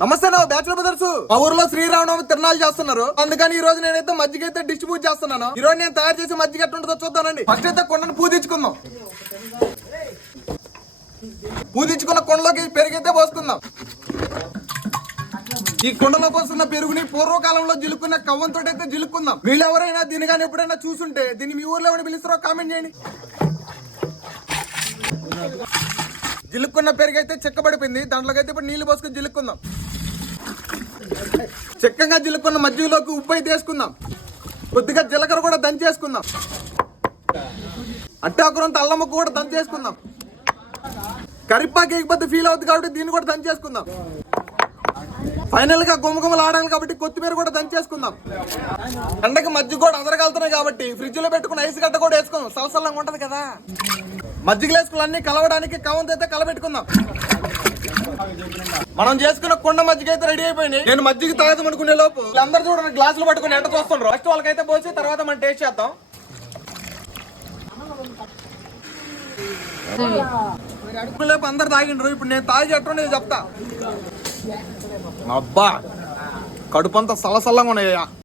నమస్తే నా bachelor brothers. మా ఊర్లో శ్రీరామనవమి తిరణాలు చేస్తున్నారు. అందుకని ఈ రోజు నేనైతే మజ్జిగ అయితే డిస్ట్రిబ్యూట్ చేస్తున్నాను. ఈ రోజు నేను తయారు చేసి మజ్జిగ ఎట్టుంటుందో చూద్దానండి. ఫస్ట్ అయితే కొండను పూజించుకుందాం. పూజించుకున్న కొండలోకి పెరుగైతే పోసుకుందాం. ఈ కుండలో పోస్తున్న పెరుగుని పూర్వకాలంలో జిలుక్కున్న కవ్వంతో అయితే జిలుక్కుందాం. వీళ్ళు ఎవరైనా దీని కానీ ఎప్పుడైనా చూసుంటే దీన్ని మీ ఊర్లో ఎవరైనా పిలుస్తారో కామెంట్ చేయండి. జిలుక్కున్న పెరుగు అయితే చెక్కబడిపోయింది. దాంట్లోకి అయితే ఇప్పుడు నీళ్లు పోసుకొని జిలుక్కుందాం. చెక్కగా జిలుక్కున్న మజ్జిగలోకి ఉప్పు అయితే వేసుకుందాం. కొద్దిగా జీలకర్ర కూడా దంచేసుకుందాం. అట్టాకురంత అల్లం ముక్క కూడా దంచేసుకుందాం. కరిపాకు వేయకపోతే ఫీల్ అవుతుంది కాబట్టి దీన్ని కూడా దంచేసుకుందాం. ఫైనల్ గా గుమగుమలు ఆడాలి కాబట్టి కొత్తిమీర కూడా దంచేసుకుందాం. ఎండకి మజ్జిగ కూడా అదరగలుతున్నాయి కాబట్టి ఫ్రిడ్జ్ లో పెట్టుకుని ఐస్ గడ్డ కూడా వేసుకుందాం. సవసల్లంగా ఉంటది కదా. మజ్జిగ అన్ని కలవడానికి కవంతో అయితే కలబెట్టుకుందాం. మనం చేసుకున్న కుండ మజ్జిగ అయితే రెడీ అయిపోయింది. నేను మజ్జిగ తాగుదాం అనుకునే లోపు అందరు చూడండి గ్లాసులు పట్టుకుని ఎంట చూస్తుండ్రు. ఫస్ట్ వాళ్ళకైతే పోసి తర్వాత మనం టేస్ట్ చేద్దాం. లేపు అందరు తాగిండ్రు. ఇప్పుడు నేను తాగి ఎట్టు నేను చెప్తా. అబ్బా కడుపంతా సలసల్లంగా ఉన్నాయా.